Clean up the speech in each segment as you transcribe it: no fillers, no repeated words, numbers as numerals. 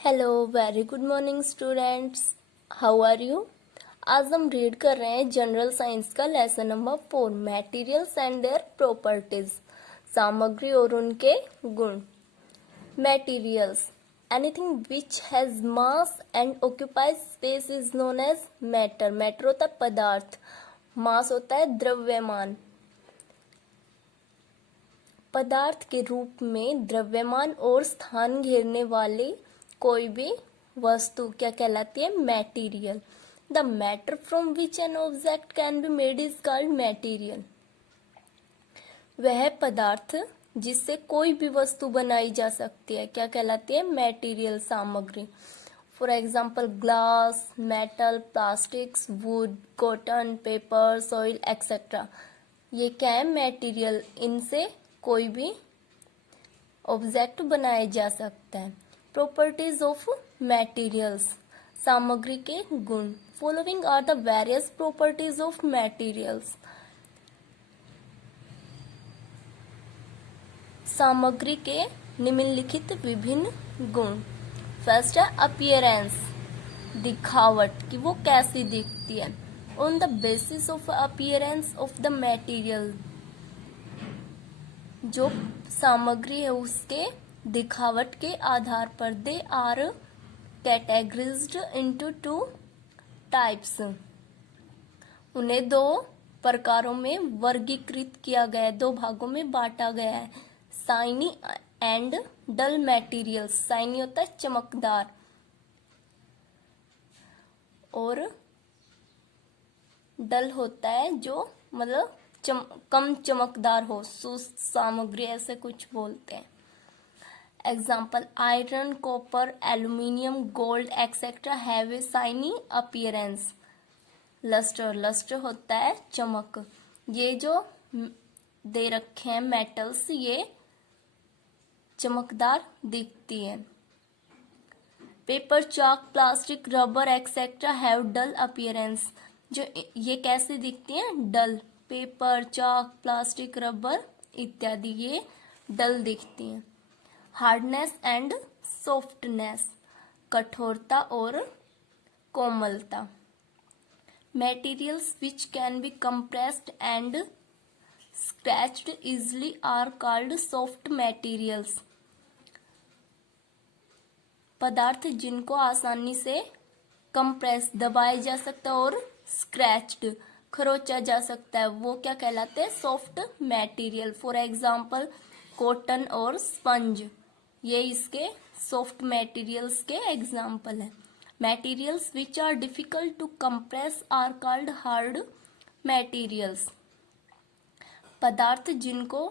Hello very good morning students. How are you. आज हम read कर रहे हैं जनरल साइंस का lesson number 4 materials and their properties. सामग्री और उनके गुण। Materials anything which has mass and occupies space is known as matter. Matter होता है पदार्थ, मास होता है द्रव्यमान। पदार्थ के रूप में द्रव्यमान और स्थान घेरने वाली कोई भी वस्तु क्या कहलाती है? Material. The matter from which an object can be made is called material. वह पदार्थ जिससे कोई भी वस्तु बनाई जा सकती है क्या कहलाती है? मटेरियल, सामग्री। For example glass, metal, plastics, would, cotton, paper, soil etcetera. ये क्या है? मटेरियल। इनसे कोई भी ऑब्जेक्ट बनाया जा सकता है। प्रॉपर्टीज ऑफ मटेरियल्स, सामग्री के गुण। Following are the various properties of materials. सामग्री के निम्नलिखित विभिन्न गुण। फर्स्ट है अपीयरेंस, दिखावट, कि वो कैसी दिखती है। On the basis of appearance of the material, जो सामग्री है उसके दिखावट के आधार पर they are categorised into two types. उन्हें दो प्रकारों में वर्गीकृत किया गया है, दो भागों में बांटा गया है। Shiny and dull materials. Shiny होता है चमकदार और डल होता है जो मतलब कम चमकदार हो, सुस्त सामग्री ऐसे कुछ बोलते हैं। Example iron, copper, aluminium, gold etcetera have a shiny appearance. Lustre, lustre होता है चमक। ये जो दे रखे हैं मेटल्स, ये चमकदार दिखती है। Paper, chalk, plastic, rubber etcetera have dull appearance. जो ये कैसे दिखती हैं? Dull. Paper, chalk, plastic, rubber इत्यादि ये डल दिखती हैं। हार्डनेस एंड सॉफ्टनेस, कठोरता और कोमलता। Materials which can be compressed and scratched easily are called soft materials. पदार्थ जिनको आसानी से कंप्रेस, दबाया जा सकता है, और स्क्रैच्ड, खरोचा जा सकता है, वो क्या कहलाते हैं? Soft material. For example cotton और स्पंज, ये इसके सॉफ्ट मटेरियल्स के एग्जाम्पल है। Materials which are difficult to compress are called hard materials. पदार्थ जिनको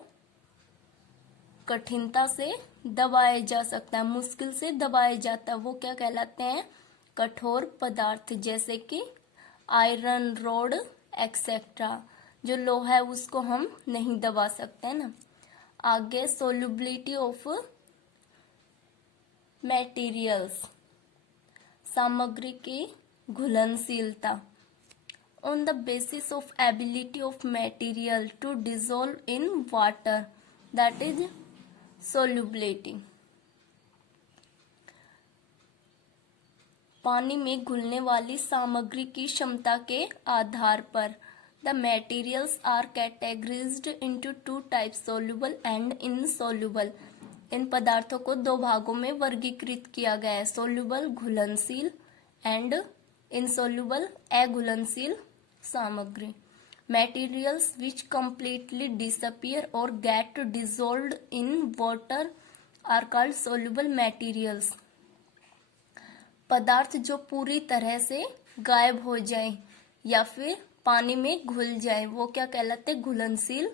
कठिनता से दबाया जा सकता है, मुश्किल से दबाया जाता है, वो क्या कहलाते हैं? कठोर पदार्थ। जैसे कि आयरन, रोड एक्सेट्रा। जो लोहा है उसको हम नहीं दबा सकते है ना। आगे सोल्युबिलिटी ऑफ मटेरियल्स, सामग्री की घुलनशीलता। On the basis of ability of material to dissolve in water, that is solubility. पानी में घुलने वाली सामग्री की क्षमता के आधार पर the materials are categorised into two types, soluble and insoluble. इन पदार्थों को दो भागों में वर्गीकृत किया गया है, सोल्यूबल घुलनशील एंड इनसोल्यूबल अघुलनशील सामग्री। Materials which completely disappear or get dissolved in water are called soluble materials। पदार्थ जो पूरी तरह से गायब हो जाए या फिर पानी में घुल जाए, वो क्या कहलाते हैं? घुलनशील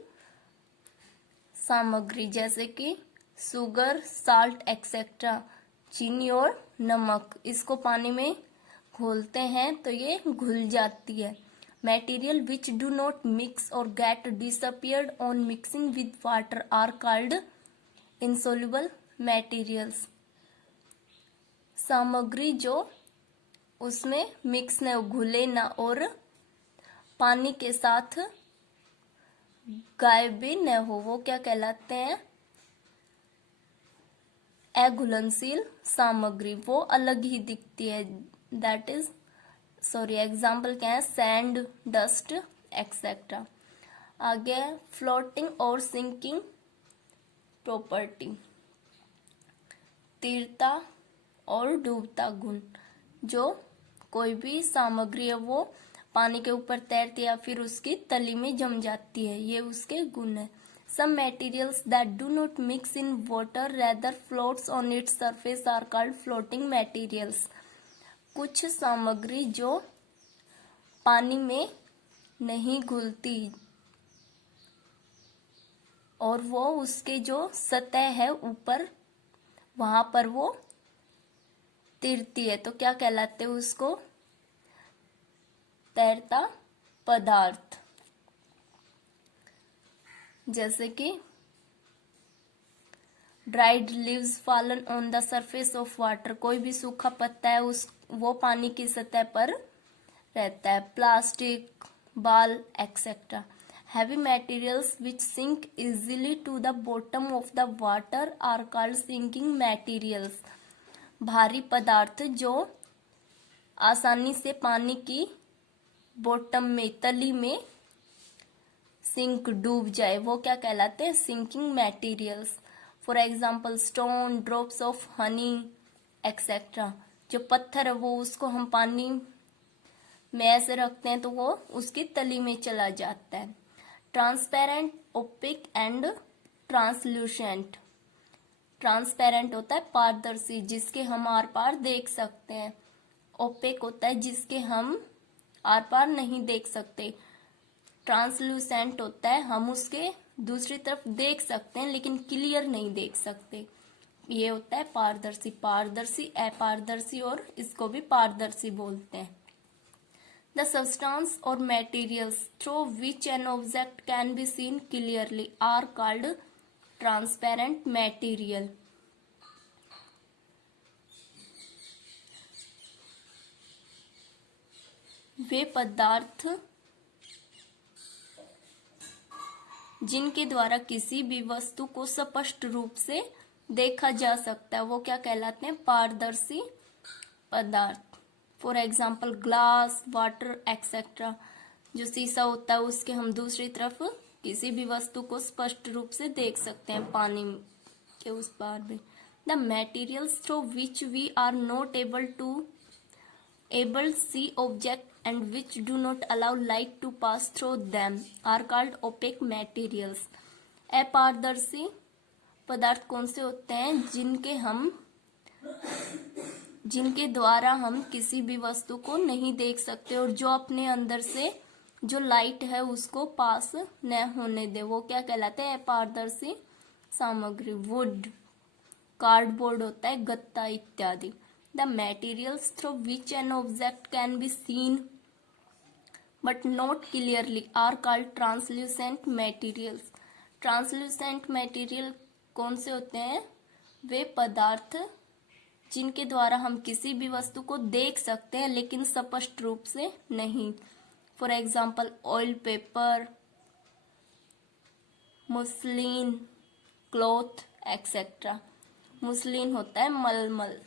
सामग्री। जैसे कि शुगर, साल्ट एक्सेट्रा, चीनी और नमक, इसको पानी में घोलते हैं तो ये घुल जाती है। Material which do not mix और get disappeared on mixing with water are called insoluble materials. सामग्री जो उसमें मिक्स न, घुले ना और पानी के साथ गायब भी न हो, वो क्या कहलाते हैं? अघुलनशील सामग्री, वो अलग ही दिखती है, दैट इज सॉरी एग्जाम्पल क्या है, सैंड, डस्ट एक्सेट्रा। आगे फ्लोटिंग और सिंकिंग प्रॉपर्टी, तीव्रता और डूबता गुण, जो कोई भी सामग्री है वो पानी के ऊपर तैरती है या फिर उसकी तली में जम जाती है, ये उसके गुण है। Some materials that do not mix in water rather floats on its surface are called floating materials. कुछ सामग्री जो पानी में नहीं घुलती और वो उसके जो सतह है ऊपर वहां पर वो तैरती है, तो क्या कहलाते हैं उसको, तैरता पदार्थ। जैसे कि dried leaves fallen on the surface of water, कोई भी सूखा पत्ता है उस वो पानी की सतह पर रहता है। Plastic, ball etcetera. Heavy materials which sink easily to the bottom of the water are called sinking materials. भारी पदार्थ जो आसानी से पानी की बॉटम में, तली में सिंक, डूब जाए, वो क्या कहलाते हैं, sinking materials. For example stone, drops of honey etcetera. जो पत्थर है वो उसको हम पानी में ऐसे रखते हैं तो वो उसकी तली में चला जाता है। Transparent, opaque and translucent. Transparent होता है पारदर्शी, जिसके हम आर पार देख सकते हैं। ओपेक होता है जिसके हम आर पार नहीं देख सकते। ट्रांसल्यूसेंट होता है हम उसके दूसरी तरफ देख सकते हैं लेकिन क्लियर नहीं देख सकते। ये होता है पारदर्शी। पारदर्शी, अपारदर्शी और इसको भी पारदर्शी बोलते हैं। द सब्सटेंस और materials through which an object can be seen clearly are called transparent material. वे पदार्थ जिनके द्वारा किसी भी वस्तु को स्पष्ट रूप से देखा जा सकता है, वो क्या कहलाते हैं, पारदर्शी पदार्थ। For example glass, water etcetera. जो शीशा होता है उसके हम दूसरी तरफ किसी भी वस्तु को स्पष्ट रूप से देख सकते हैं, पानी के उस पार भी। The materials through which we are not able see object and which do not allow light to pass through them are called opaque materials. अपारदर्शी पदार्थ कौन से होते हैं, जिनके द्वारा हम किसी भी वस्तु को नहीं देख सकते और जो अपने अंदर से जो लाइट है उसको पास न होने दे, वो क्या कहलाते हैं, अपारदर्शी सामग्री। वुड, कार्डबोर्ड होता है, गत्ता इत्यादि। The materials through which an object can be seen but not clearly are called translucent materials. Translucent material कौन से होते हैं, वे पदार्थ जिनके द्वारा हम किसी भी वस्तु को देख सकते हैं लेकिन स्पष्ट रूप से नहीं। For example oil paper, muslin, cloth etcetera. Muslin होता है मलमल।